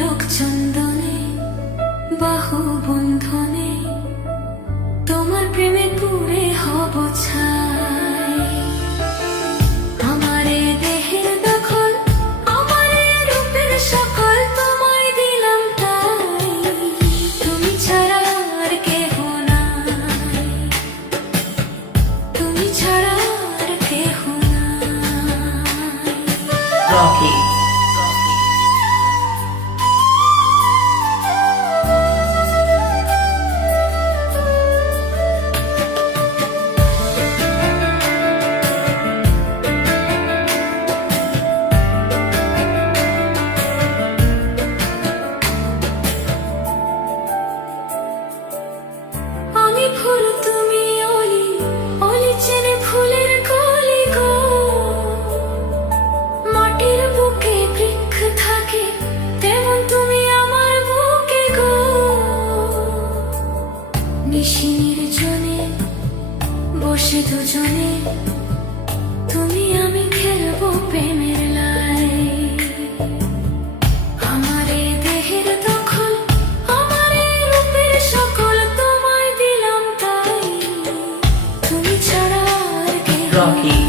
তিলক চন্দনে বাহু বন্ধনে তোমার প্রেমে পুরে হব ছাই। আমার এ দেহের দখল, আমার এ রূপের সকল তোমায় দিলাম তাই। তুমি ছাড়া আর কেহ নাই, তুমি ছাড়া আর কেহ নাই। রকি আমি ফুল তুমি অলি, অলি চেনে ফুলের কলি গো। মাটির বুকে বৃক্ষ থাকে তেমন তুমি আমার বুকে গো। নিশিনির জনে বসে দুজনে তুমি আমি খেলবো প্রেমের লাই। আমার এ দেহের দখল, আমার এ রূপের সকল তোমায় দিলাম তাই। তুমি ছাড়া আর কেহ রকি